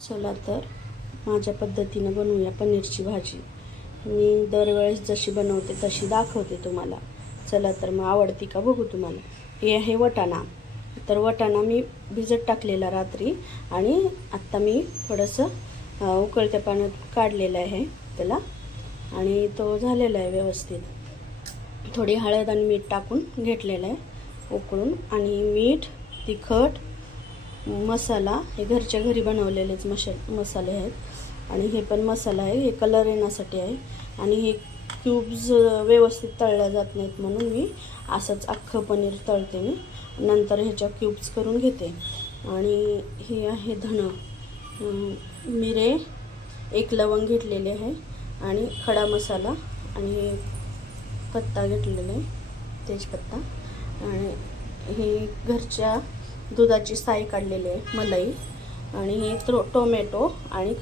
चला तर माझ्या पद्धतीने बनवूया पनीरची भाजी। मी दरवेळेस जशी बनवते तशी दाखवते तुम्हाला। चला तर मग आवडती का बघू तुम्हाला। हे आहे वटाणा। तर वटाणा मी भिजत टाकलेला रात्री आणि आता मी थोडंसं उकळत्या पाण्यात काढलेलं आहे त्याला आणि तो झालेला आहे व्यवस्थित। थोडी हळद आणि मीठ टाकून घेतलेलं आहे उकळून। आणि मीठ, तिखट, मसाला हे घरच्या घरी बनवलेलेच मसाले आहेत आणि हे पण मसाला आहे, हे कलर येण्यासाठी आहे। आणि हे क्यूब्स व्यवस्थित तळल्या जात नाहीत म्हणून मी असंच अख्खं पनीर तळते मी, नंतर ह्याच्या क्यूब्स करून घेते। आणि हे आहे धणे, मिरे, एक लवंग घेतलेले आहे आणि खडा मसाला आणि पत्ता घेतलेला आहे, तेजपत्ता। आणि हे घरच्या दुधाची साई काढलेली आहे, मलाई। आणि हे टोमॅटो आणि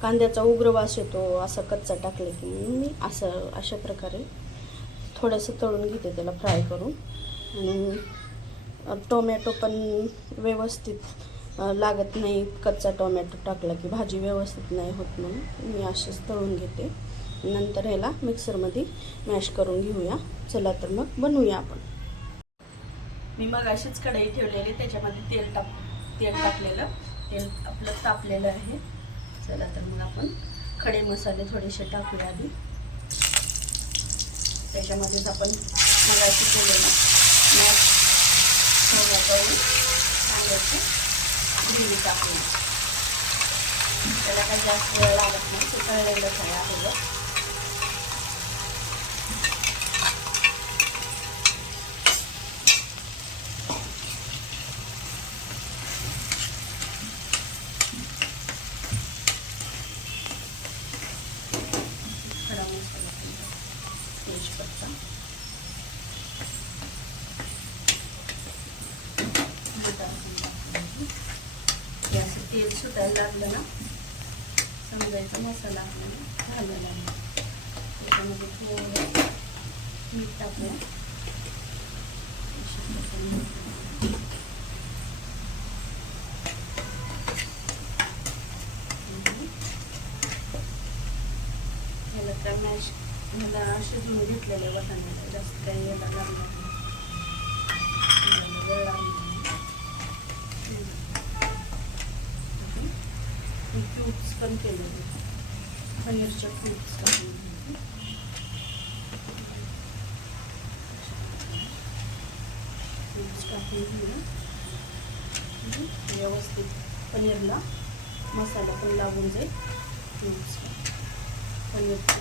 कांद्याचा उग्र वास येतो असं कच्चा टाकले की, मी अशा प्रकारे थोडंसं तळून घेते त्याला फ्राय करून। आणि टोमॅटो पण व्यवस्थित लागत नाही, कच्चा टोमॅटो टाकला की भाजी व्यवस्थित नाही होत म्हणून मी असेच तळून घेते। नंतर ह्याला मिक्सरमध्ये मॅश करून घेऊया। चला तर मग बनवूया आपण। मी मग अशीच कढई ठेवलेली, त्याच्यामध्ये तेल टाकलेलं, तेल आपलं तापलेलं आहे। चला तर मग आपण खडे मसाले थोडेसे टाकूया आधी। त्याच्यामध्येच आपण मगाशी केलेलं मॅश करून कांद्याची ग्रेव्ही टाकूया। त्याला काही जास्त वेळ लागत नाही, ते तळलेलंच आहे अगोदर। खडा मसाला, तेजपत्ता, असं तेल सुटायला लागलं ना समजायचं मसाला आपल्याला झालेला आहे। त्याच्यामध्ये थोडं मीठ टाकूया, ह्याला शिजवून घेतलेले वाटाणे, जास्त काही याला लागणार नाही। क्यूब्स पण केलेले, पनीरच्या क्यूब्स टाकून घेऊन व्यवस्थित पनीरला मसाला पण लागून जाईल क्यूब्स पनीरचा।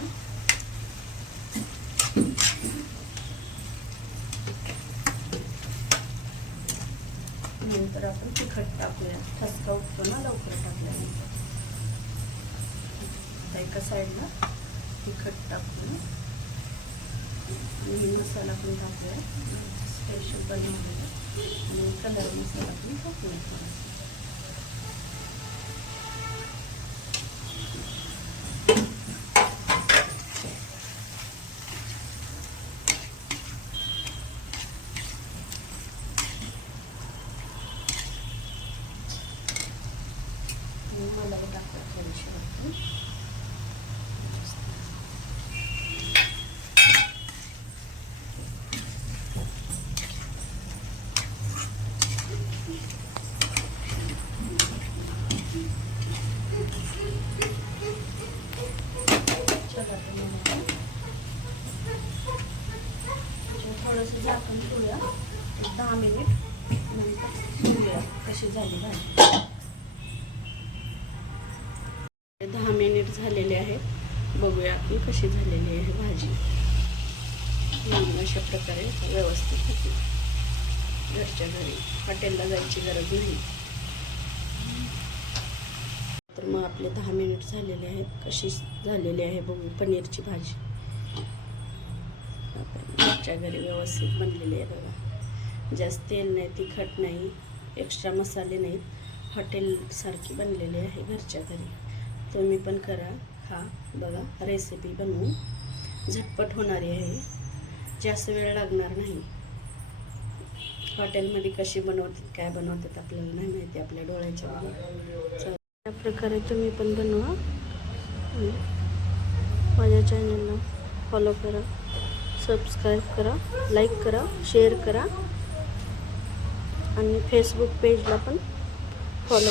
नंतर आपण तिखट टाकूया, ठसका उठतो ना लवकर टाकल्यानंतर। एका साईडला तिखट टाकूया आणि मसाला पण टाकूया, स्पेशल बनवलेला। आणि कलर मसाला पण टाकूया। मलाई टाकतात थोडीशी वाटतं। थोडंसं झाकून ठेवूया 10 मिनिट, नंतर बघूया कशी झाली भाजी। 10 मिनिट झालेले आहेत, बघूया की कशी झालेली आहे भाजी। अशा प्रकारे व्यवस्थित होती, घरच्या घरी, हॉटेलला जायची गरज नाही। तर मग आपले 10 मिनिट झालेले आहेत, कशी झालेली आहे बघू पनीरची भाजी। घरच्या घरी व्यवस्थित बनलेली आहे बघा, जास्त तेल नाही, तिखट नाही, एक्स्ट्रा मसाले नाहीत, हॉटेलसारखी बनलेली आहे घरच्या घरी। तुम्ही पण करा, हा बघा रेसिपी बनवून, झटपट होणारी आहे, जास्त वेळ लागणार नाही। हॉटेलमध्ये कशी बनवतात, काय बनवतात आपल्याला नाही माहिती, आपल्या डोळ्याच्या या प्रकारे तुम्ही पण बनवा. माझ्या चॅनलला फॉलो करा, सबस्क्राईब करा, लाईक करा, शेअर करा आणि फेसबुक पेजला पण फॉलो